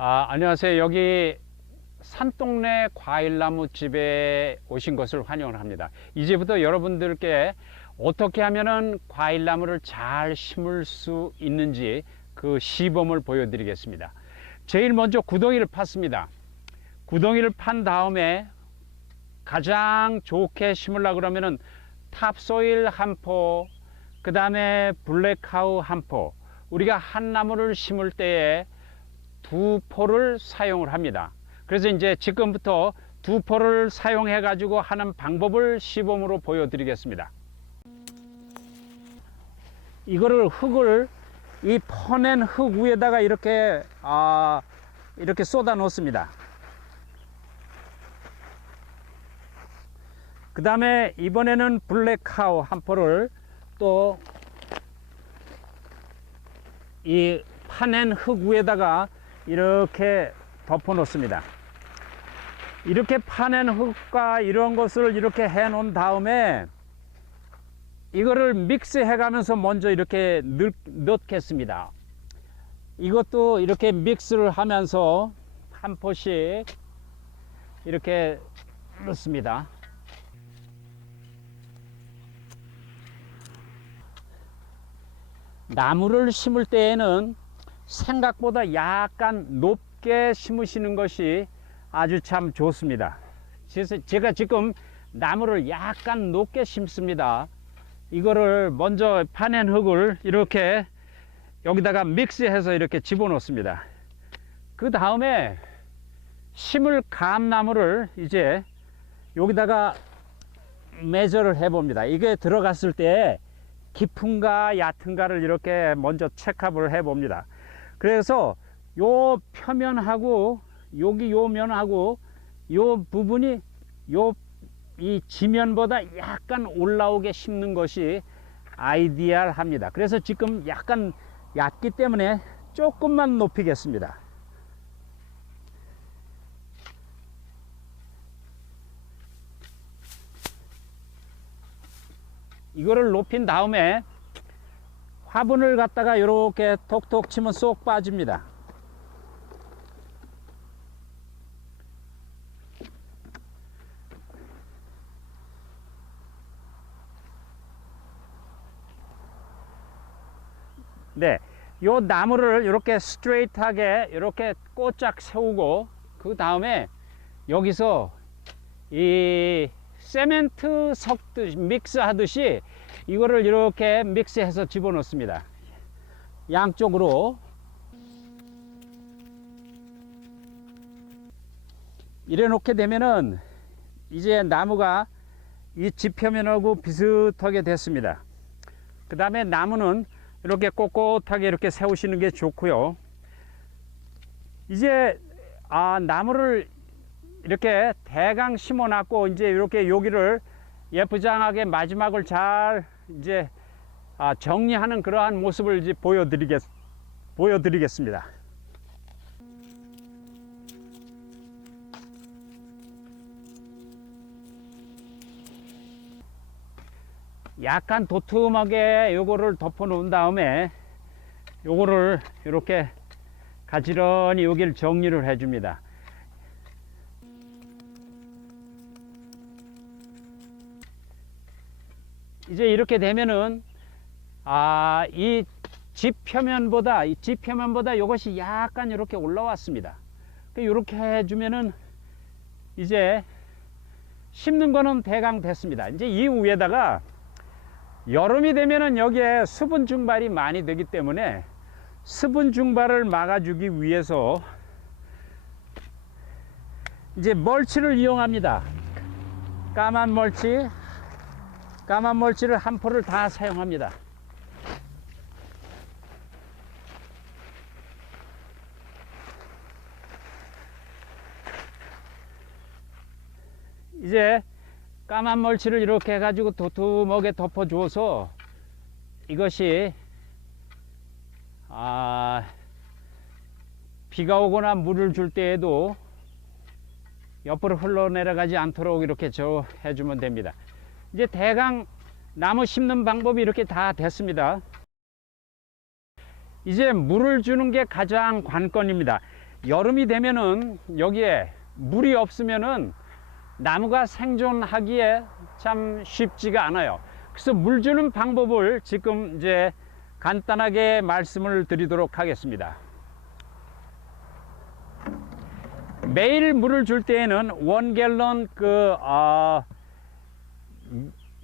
안녕하세요. 여기 산동네 과일나무집에 오신 것을 환영을 합니다. 이제부터 여러분들께 어떻게 하면은 과일나무를 잘 심을 수 있는지 그 시범을 보여드리겠습니다. 제일 먼저 구덩이를 팠습니다. 구덩이를 판 다음에 가장 좋게 심으려고 그러면은 탑소일 한 포, 그 다음에 블랙하우 한 포, 우리가 한 나무를 심을 때에 두 포를 사용을 합니다. 그래서 이제 지금부터 두 포를 사용해 가지고 하는 방법을 시범으로 보여드리겠습니다. 이거를 흙을 이 퍼낸 흙 위에다가 이렇게 쏟아 놓습니다. 그 다음에 이번에는 블랙하우 한 포를 또 이 파낸 흙 위에다가 이렇게 덮어 놓습니다. 이렇게 파낸 흙과 이런 것을 이렇게 해 놓은 다음에 이거를 믹스해 가면서 먼저 이렇게 넣겠습니다. 이것도 이렇게 믹스를 하면서 한 포씩 이렇게 넣습니다. 나무를 심을 때에는 생각보다 약간 높게 심으시는 것이 아주 참 좋습니다. 제가 지금 나무를 약간 높게 심습니다. 이거를 먼저 파낸 흙을 이렇게 여기다가 믹스해서 이렇게 집어넣습니다. 그 다음에 심을 감나무를 이제 여기다가 매저를 해 봅니다. 이게 들어갔을 때 깊은가 얕은가를 이렇게 먼저 체크업을 해 봅니다. 그래서 요 표면하고 여기 요 면하고 요 부분이 이 지면보다 약간 올라오게 심는 것이 아이디얼합니다. 그래서 지금 약간 얕기 때문에 조금만 높이겠습니다. 이거를 높인 다음에 화분을 갖다가 이렇게 톡톡 치면 쏙 빠집니다. 네, 요 나무를 이렇게 스트레이트하게 이렇게 꼬짝 세우고 그 다음에 여기서 이 세멘트 믹스 하듯이 이거를 이렇게 믹스해서 집어넣습니다. 양쪽으로 이래 놓게 되면은 이제 나무가 이 지표면하고 비슷하게 됐습니다. 그 다음에 나무는 이렇게 꼿꼿하게 이렇게 세우시는 게 좋고요. 이제 나무를 이렇게 대강 심어 놨고 이제 이렇게 여기를 예쁘장하게 마지막을 잘 이제 정리하는 그러한 모습을 이제 보여드리겠습니다. 약간 도톰하게 요거를 덮어 놓은 다음에 요거를 이렇게 가지런히 여기를 정리를 해 줍니다. 이제 이렇게 되면은 이 지표면보다 이것이 약간 이렇게 올라왔습니다. 이렇게 해주면은 이제 심는 거는 대강 됐습니다. 이제 이 위에다가 여름이 되면은 여기에 수분 증발이 많이 되기 때문에 수분 증발을 막아주기 위해서 이제 멀치를 이용합니다. 까만 멀치를 한 포를 다 사용합니다. 이제 까만 멀치를 이렇게 해가지고 도톰하게 덮어줘서 이것이 비가 오거나 물을 줄 때에도 옆으로 흘러내려가지 않도록 이렇게 해주면 됩니다. 이제 대강 나무 심는 방법이 이렇게 다 됐습니다. 이제 물을 주는 게 가장 관건입니다. 여름이 되면은 여기에 물이 없으면은 나무가 생존하기에 참 쉽지가 않아요. 그래서 물 주는 방법을 지금 이제 간단하게 말씀을 드리도록 하겠습니다. 매일 물을 줄 때에는 1갤런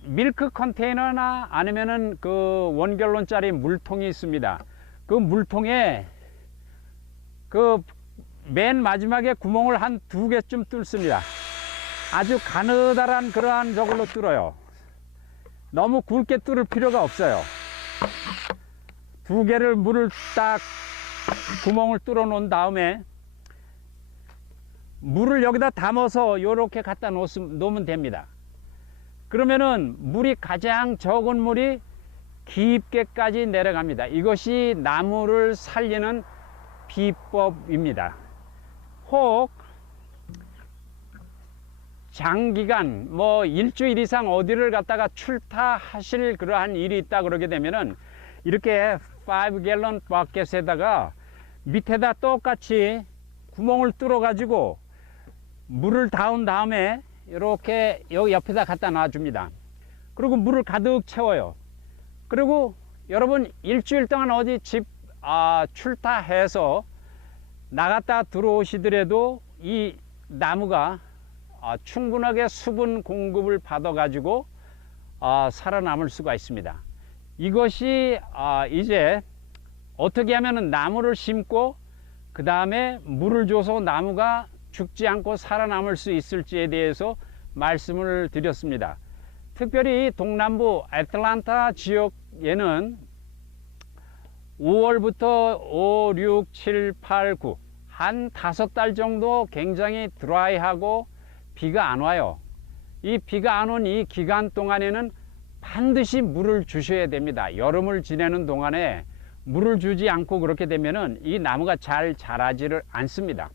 밀크 컨테이너나 아니면은 그 1갤런짜리 물통이 있습니다. 그 물통에 그 맨 마지막에 구멍을 한 2개쯤 뚫습니다. 아주 가느다란 그러한 저걸로 뚫어요. 너무 굵게 뚫을 필요가 없어요. 2개를 물을 딱 구멍을 뚫어 놓은 다음에 물을 여기다 담아서 이렇게 갖다 놓으면 됩니다. 그러면은 물이 가장 적은 물이 깊게까지 내려갑니다. 이것이 나무를 살리는 비법입니다. 혹 장기간 뭐 일주일 이상 어디를 갔다가 출타하실 그러한 일이 있다 그러게 되면은 이렇게 5갤런 바켓에다가 밑에다 똑같이 구멍을 뚫어 가지고 물을 담은 다음에 이렇게 여기 옆에다 갖다 놔 줍니다. 그리고 물을 가득 채워요. 그리고 여러분 일주일 동안 어디 출타해서 나갔다 들어오시더라도 이 나무가 충분하게 수분 공급을 받아 가지고 살아남을 수가 있습니다. 이것이 이제 어떻게 하면 나무를 심고 그 다음에 물을 줘서 나무가 죽지 않고 살아남을 수 있을지에 대해서 말씀을 드렸습니다. 특별히 동남부 애틀랜타 지역에는 5월부터 5, 6, 7, 8, 9 한 5달 정도 굉장히 드라이하고 비가 안 와요. 이 비가 안 온 이 기간 동안에는 반드시 물을 주셔야 됩니다. 여름을 지내는 동안에 물을 주지 않고 그렇게 되면은 이 나무가 잘 자라지를 않습니다.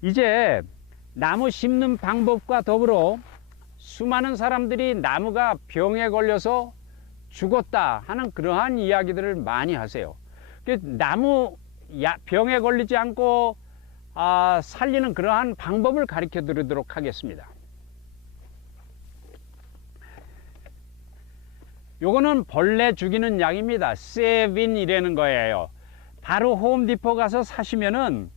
이제 나무 심는 방법과 더불어 수많은 사람들이 나무가 병에 걸려서 죽었다 하는 그러한 이야기들을 많이 하세요. 나무 병에 걸리지 않고 살리는 그러한 방법을 가르쳐 드리도록 하겠습니다. 요거는 벌레 죽이는 약입니다. 세빈이라는 거예요. 바로 홈디포 가서 사시면은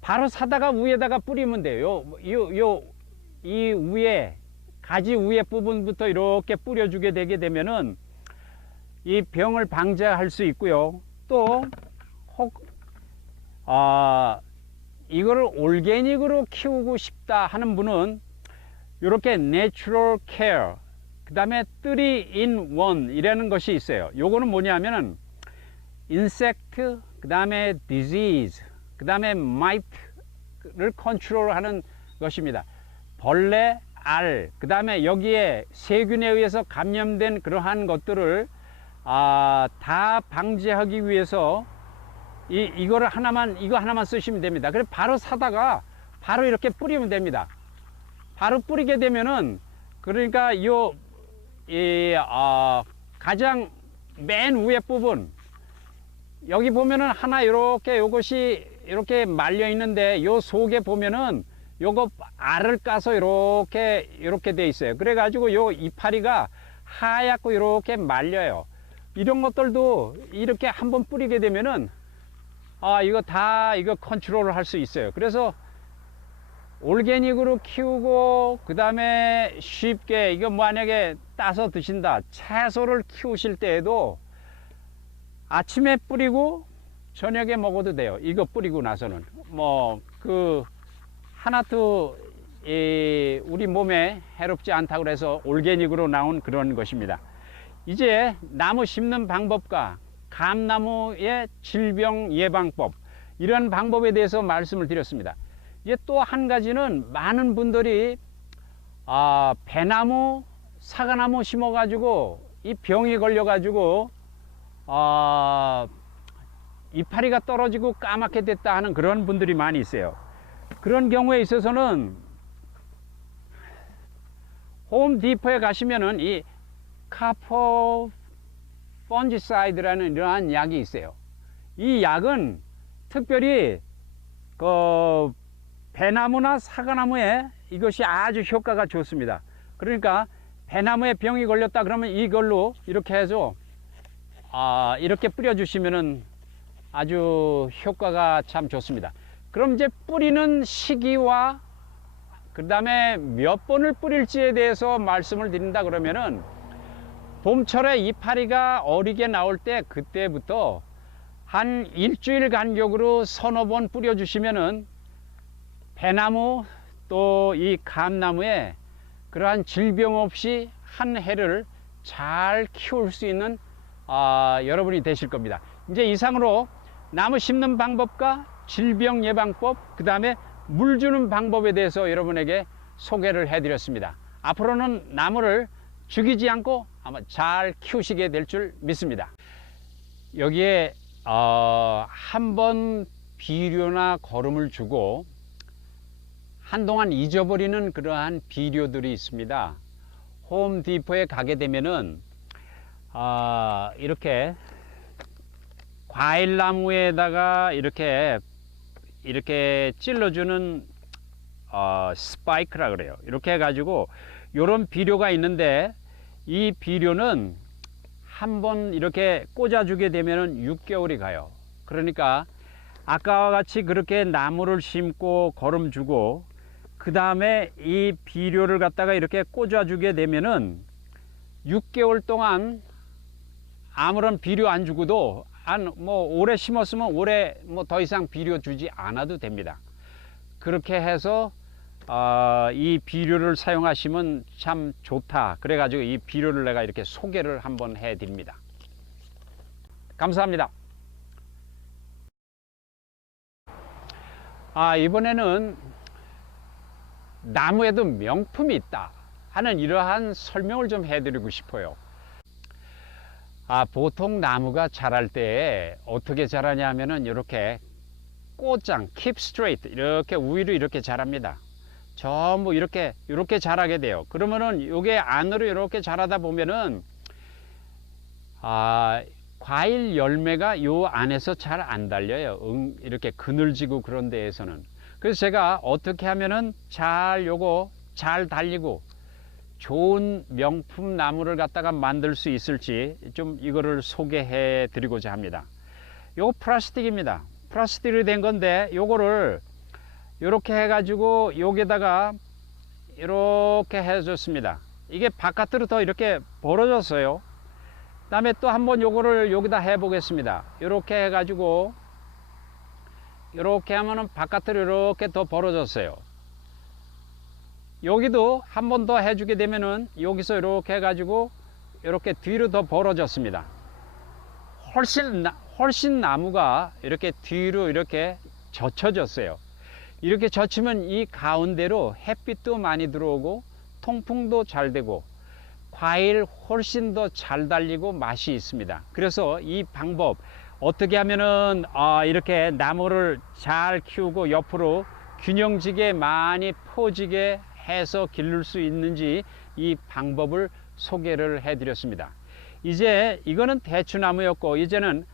바로 사다가 위에다가 뿌리면 돼요. 이 위에 가지 위에 부분부터 이렇게 뿌려주게 되게 되면은 이 병을 방지할 수 있고요. 또 이거를 올게닉으로 키우고 싶다 하는 분은 이렇게 내추럴 케어 그 다음에 3in1 이라는 것이 있어요. 요거는 뭐냐면은 인섹트 그 다음에 디지즈 그 다음에 마이트를 컨트롤하는 것입니다. 벌레, 알, 그 다음에 여기에 세균에 의해서 감염된 그러한 것들을 다 방지하기 위해서 이거 하나만 쓰시면 됩니다. 그래 바로 사다가 바로 이렇게 뿌리면 됩니다. 바로 뿌리게 되면은 그러니까 가장 맨 위에 부분 여기 보면은 하나 이렇게 요것이 이렇게 말려 있는데 요 속에 보면은 요거 알을 까서 이렇게 돼 있어요. 그래 가지고 요 이파리가 하얗고 이렇게 말려요. 이런 것들도 이렇게 한번 뿌리게 되면은 이거 컨트롤을 할 수 있어요. 그래서 올게닉으로 키우고 그 다음에 쉽게 이거 만약에 따서 드신다 채소를 키우실 때에도 아침에 뿌리고 저녁에 먹어도 돼요. 이거 뿌리고 나서는 하나도 우리 몸에 해롭지 않다고 해서 올게닉으로 나온 그런 것입니다. 이제 나무 심는 방법과 감나무의 질병 예방법 이런 방법에 대해서 말씀을 드렸습니다. 이제 또 한 가지는 많은 분들이 배나무, 사과나무 심어 가지고 이 병이 걸려 가지고 이파리가 떨어지고 까맣게 됐다 하는 그런 분들이 많이 있어요. 그런 경우에 있어서는 홈디포에 가시면은 이 카포 펀지사이드라는 이러한 약이 있어요. 이 약은 특별히 그 배나무나 사과나무에 이것이 아주 효과가 좋습니다. 그러니까 배나무에 병이 걸렸다 그러면 이걸로 이렇게 해서 이렇게 뿌려주시면은 아주 효과가 참 좋습니다. 그럼 이제 뿌리는 시기와 그 다음에 몇 번을 뿌릴지에 대해서 말씀을 드린다 그러면은 봄철에 이파리가 어리게 나올 때 그때부터 한 일주일 간격으로 서너 번 뿌려주시면은 배나무 또 이 감나무에 그러한 질병 없이 한 해를 잘 키울 수 있는 여러분이 되실 겁니다. 이제 이상으로 나무 심는 방법과 질병 예방법, 그 다음에 물 주는 방법에 대해서 여러분에게 소개를 해드렸습니다. 앞으로는 나무를 죽이지 않고 아마 잘 키우시게 될 줄 믿습니다. 여기에 한번 비료나 거름을 주고 한동안 잊어버리는 그러한 비료들이 있습니다. 홈디포에 가게 되면은 이렇게 과일나무에다가 이렇게 찔러주는 스파이크라 그래요. 이렇게 해가지고 이런 비료가 있는데 이 비료는 한번 이렇게 꽂아주게 되면은 6개월이 가요. 그러니까 아까와 같이 그렇게 나무를 심고 거름 주고 그 다음에 이 비료를 갖다가 이렇게 꽂아주게 되면은 6개월 동안 아무런 비료 안 주고도 오래 심었으면 오래 더 이상 비료 주지 않아도 됩니다. 그렇게 해서 이 비료를 사용하시면 참 좋다. 그래가지고 이 비료를 내가 이렇게 소개를 한번 해 드립니다. 감사합니다. 이번에는 나무에도 명품이 있다 하는 이러한 설명을 좀 해드리고 싶어요. 보통 나무가 자랄 때 어떻게 자라냐 하면은 이렇게 꽃장, keep straight 이렇게 위로 이렇게 자랍니다. 전부 이렇게 자라게 돼요. 그러면은 이게 안으로 이렇게 자라다 보면은 과일 열매가 요 안에서 잘 안 달려요. 이렇게 그늘지고 그런 데에서는. 그래서 제가 어떻게 하면은 요거 잘 달리고 좋은 명품 나무를 갖다가 만들 수 있을지 좀 이거를 소개해 드리고자 합니다. 요거 플라스틱입니다. 플라스틱으로 된 건데 요거를 요렇게 해 가지고 여기다가 이렇게 해 줬습니다. 이게 바깥으로 더 이렇게 벌어졌어요. 그 다음에 또 한번 요거를 여기다 해 보겠습니다. 이렇게 해 가지고 이렇게 하면은 바깥으로 이렇게 더 벌어졌어요. 여기도 한 번 더 해주게 되면은 여기서 이렇게 해가지고 이렇게 뒤로 더 벌어졌습니다. 훨씬 나무가 이렇게 뒤로 이렇게 젖혀졌어요. 이렇게 젖히면 이 가운데로 햇빛도 많이 들어오고 통풍도 잘 되고 과일 훨씬 더 잘 달리고 맛이 있습니다. 그래서 이 방법 어떻게 하면은 이렇게 나무를 잘 키우고 옆으로 균형지게 많이 퍼지게 해서 기를 수 있는지 이 방법을 소개를 해 드렸습니다. 이제 이거는 대추나무였고 이제는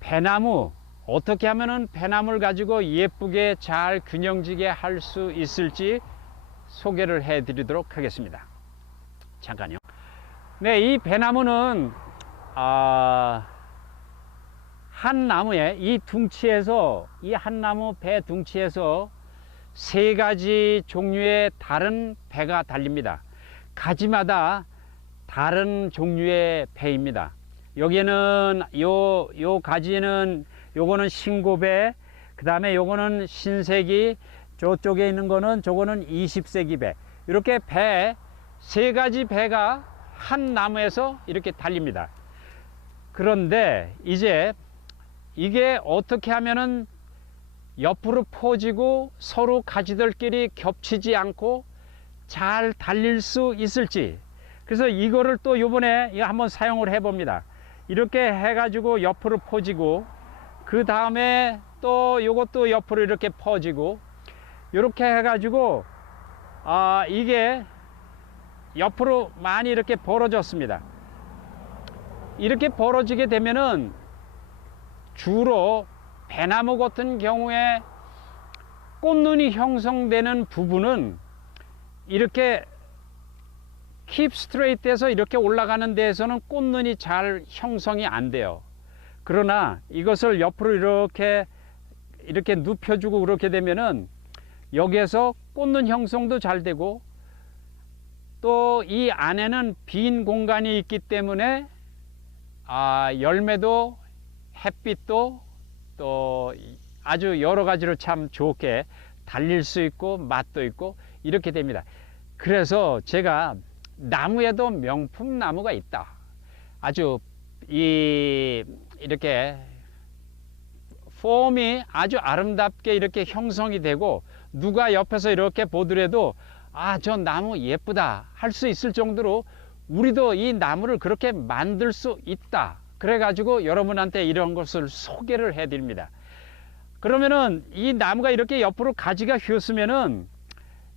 배나무 어떻게 하면은 배나무를 가지고 예쁘게 잘 균형지게 할 수 있을지 소개를 해 드리도록 하겠습니다. 잠깐요. 네, 이 배나무는 한 나무에 이 한 나무 배 둥치에서 3가지 종류의 다른 배가 달립니다. 가지마다 다른 종류의 배입니다. 여기에는 요 가지는 요거는 신고배, 그 다음에 요거는 신세기, 저쪽에 있는 거는 저거는 20세기 배. 이렇게 3가지 배가 한 나무에서 이렇게 달립니다. 그런데 이제 이게 어떻게 하면은 옆으로 퍼지고 서로 가지들끼리 겹치지 않고 잘 달릴 수 있을지, 그래서 이거를 또 요번에 한번 사용을 해 봅니다. 이렇게 해 가지고 옆으로 퍼지고 그 다음에 또 요것도 옆으로 이렇게 퍼지고 이렇게 해 가지고 이게 옆으로 많이 이렇게 벌어졌습니다. 이렇게 벌어지게 되면은 주로 배나무 같은 경우에 꽃눈이 형성되는 부분은 이렇게 킵 스트레이트에서 이렇게 올라가는 데에서는 꽃눈이 잘 형성이 안 돼요. 그러나 이것을 옆으로 이렇게 눕혀주고 그렇게 되면은 여기에서 꽃눈 형성도 잘 되고, 또 이 안에는 빈 공간이 있기 때문에 열매도 햇빛도 또 아주 여러 가지로 참 좋게 달릴 수 있고 맛도 있고 이렇게 됩니다. 그래서 제가 나무에도 명품 나무가 있다. 아주 이렇게 폼이 아주 아름답게 이렇게 형성이 되고, 누가 옆에서 이렇게 보더라도 저 나무 예쁘다 할 수 있을 정도로 우리도 이 나무를 그렇게 만들 수 있다. 그래 가지고 여러분한테 이런 것을 소개를 해 드립니다. 그러면은 이 나무가 이렇게 옆으로 가지가 휘었으면은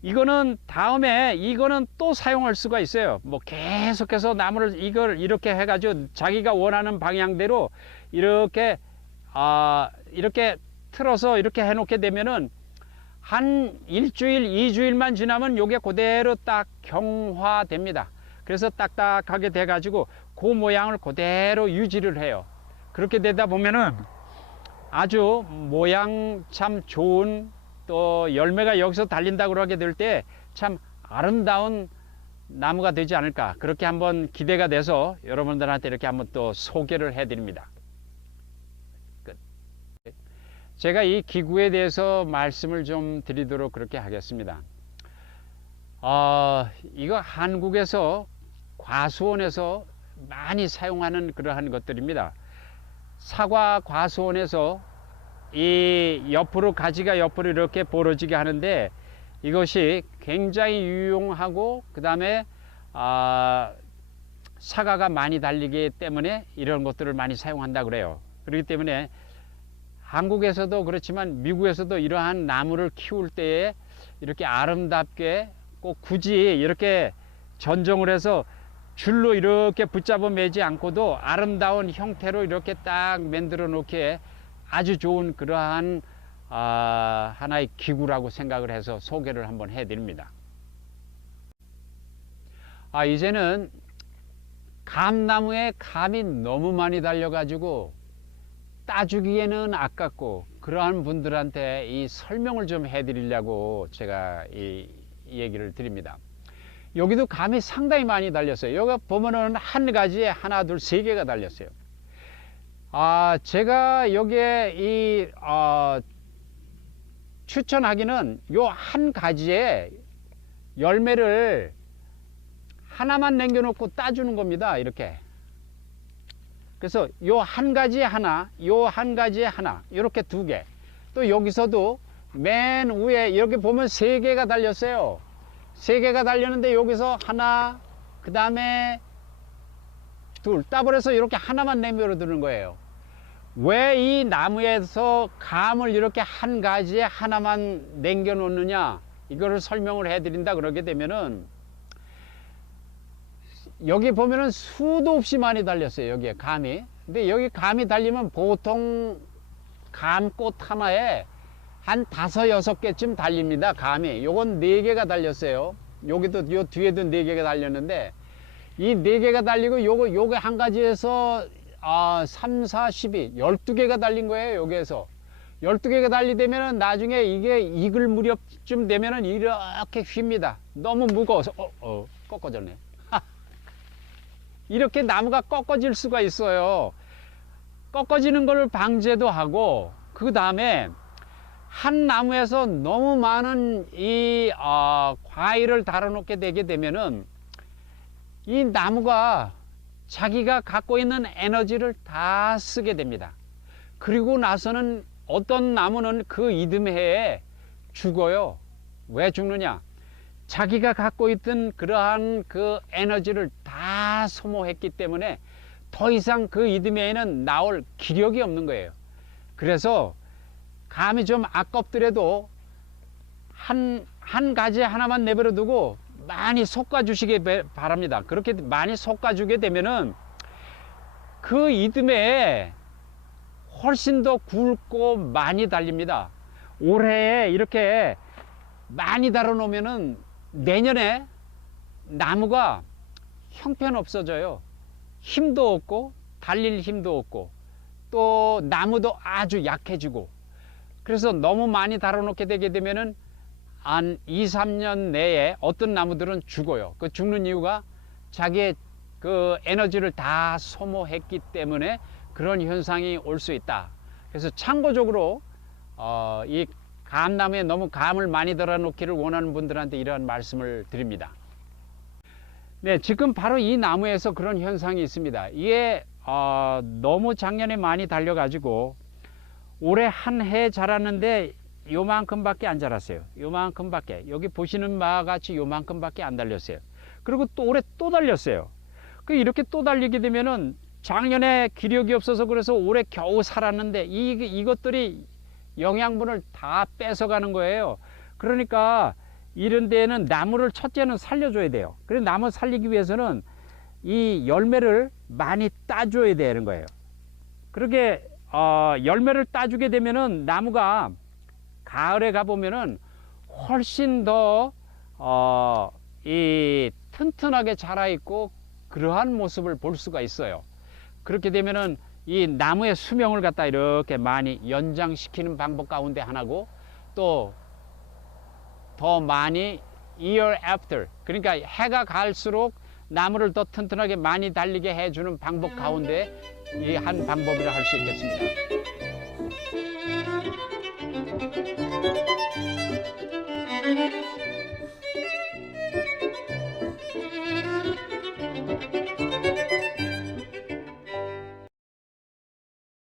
이거는 다음에 이거는 또 사용할 수가 있어요. 뭐 계속해서 나무를 이걸 이렇게 해 가지고 자기가 원하는 방향대로 이렇게 이렇게 틀어서 이렇게 해 놓게 되면은 한 일주일, 2주일만 지나면 요게 그대로 딱 경화됩니다. 그래서 딱딱하게 돼 가지고 그 모양을 그대로 유지를 해요. 그렇게 되다 보면은 아주 모양 참 좋은, 또 열매가 여기서 달린다고 하게 될 때 참 아름다운 나무가 되지 않을까, 그렇게 한번 기대가 돼서 여러분들한테 이렇게 한번 또 소개를 해 드립니다. 제가 이 기구에 대해서 말씀을 좀 드리도록 그렇게 하겠습니다. 이거 한국에서 과수원에서 많이 사용하는 그러한 것들입니다. 사과 과수원에서 이 옆으로 가지가 옆으로 이렇게 벌어지게 하는데, 이것이 굉장히 유용하고, 그 다음에 사과가 많이 달리기 때문에 이런 것들을 많이 사용한다 그래요. 그렇기 때문에 한국에서도 그렇지만 미국에서도 이러한 나무를 키울 때에 이렇게 아름답게 꼭 굳이 이렇게 전정을 해서 줄로 이렇게 붙잡아 매지 않고도 아름다운 형태로 이렇게 딱 만들어 놓기에 아주 좋은 그러한 하나의 기구라고 생각을 해서 소개를 한번 해 드립니다. 이제는 감나무에 감이 너무 많이 달려 가지고 따주기에는 아깝고, 그러한 분들한테 이 설명을 좀 해 드리려고 제가 이 얘기를 드립니다. 여기도 감이 상당히 많이 달렸어요. 여기 보면은 한 가지에 하나, 둘, 세 개가 달렸어요. 제가 여기에 추천하기는 요 한 가지에 열매를 하나만 남겨놓고 따주는 겁니다. 이렇게. 그래서 요 한 가지에 하나, 요 한 가지에 하나, 이렇게 두 개. 또 여기서도 맨 위에 이렇게 보면 세 개가 달렸어요. 세 개가 달렸는데 여기서 하나, 그 다음에 둘, 따버려서 이렇게 하나만 내밀어 두는 거예요. 왜 이 나무에서 감을 이렇게 한 가지에 하나만 남겨 놓느냐, 이거를 설명을 해 드린다 그러게 되면은, 여기 보면은 수도 없이 많이 달렸어요. 여기에 감이. 근데 여기 감이 달리면 보통 감꽃 하나에 한 5, 6개쯤 달립니다. 감이. 요건 4개가 달렸어요. 여기도 요 뒤에도 4개가 달렸는데, 이 4개가 달리고 요거 한 가지에서 3, 4, 12, 12개가 달린 거예요. 여기에서 12개가 달리되면은 나중에 이게 익을 무렵쯤 되면은 이렇게 휩니다. 너무 무거워서 꺾어졌네. 이렇게 나무가 꺾어질 수가 있어요. 꺾어지는 것을 방제도 하고, 그 다음에 한 나무에서 너무 많은 이 과일을 달아놓게 되게 되면은 이 나무가 자기가 갖고 있는 에너지를 다 쓰게 됩니다. 그리고 나서는 어떤 나무는 그 이듬해에 죽어요. 왜 죽느냐? 자기가 갖고 있던 그러한 그 에너지를 다 소모했기 때문에 더 이상 그 이듬해에는 나올 기력이 없는 거예요. 그래서 감이 좀 아깝더라도 한 가지에 하나만 내버려 두고 많이 솎아 주시기 바랍니다. 그렇게 많이 솎아 주게 되면은 그 이듬해에 훨씬 더 굵고 많이 달립니다. 올해 이렇게 많이 달아 놓으면은 내년에 나무가 형편없어져요. 힘도 없고 달릴 힘도 없고 또 나무도 아주 약해지고, 그래서 너무 많이 달아 놓게 되게 되면은 한 2, 3년 내에 어떤 나무들은 죽어요. 그 죽는 이유가 자기의 그 에너지를 다 소모했기 때문에 그런 현상이 올 수 있다. 그래서 참고적으로 이 감나무에 너무 감을 많이 달아 놓기를 원하는 분들한테 이러한 말씀을 드립니다. 네, 지금 바로 이 나무에서 그런 현상이 있습니다. 이게 너무 작년에 많이 달려 가지고 올해 한 해 자랐는데 요만큼밖에 안 자랐어요. 요만큼밖에. 여기 보시는 바와 같이 요만큼밖에 안 달렸어요. 그리고 또 올해 또 달렸어요. 이렇게 또 달리게 되면은 작년에 기력이 없어서 그래서 올해 겨우 살았는데 이것들이 영양분을 다 뺏어가는 거예요. 그러니까 이런 데에는 나무를 첫째는 살려줘야 돼요. 그래서 나무 살리기 위해서는 이 열매를 많이 따줘야 되는 거예요. 그렇게 열매를 따주게 되면은 나무가 가을에 가보면은 훨씬 더 이 튼튼하게 자라 있고 그러한 모습을 볼 수가 있어요. 그렇게 되면은 이 나무의 수명을 갖다 이렇게 많이 연장시키는 방법 가운데 하나고, 또 더 많이 year after, 그러니까 해가 갈수록 나무를 더 튼튼하게 많이 달리게 해주는 방법 가운데 이 한 방법이라 할 수 있겠습니다.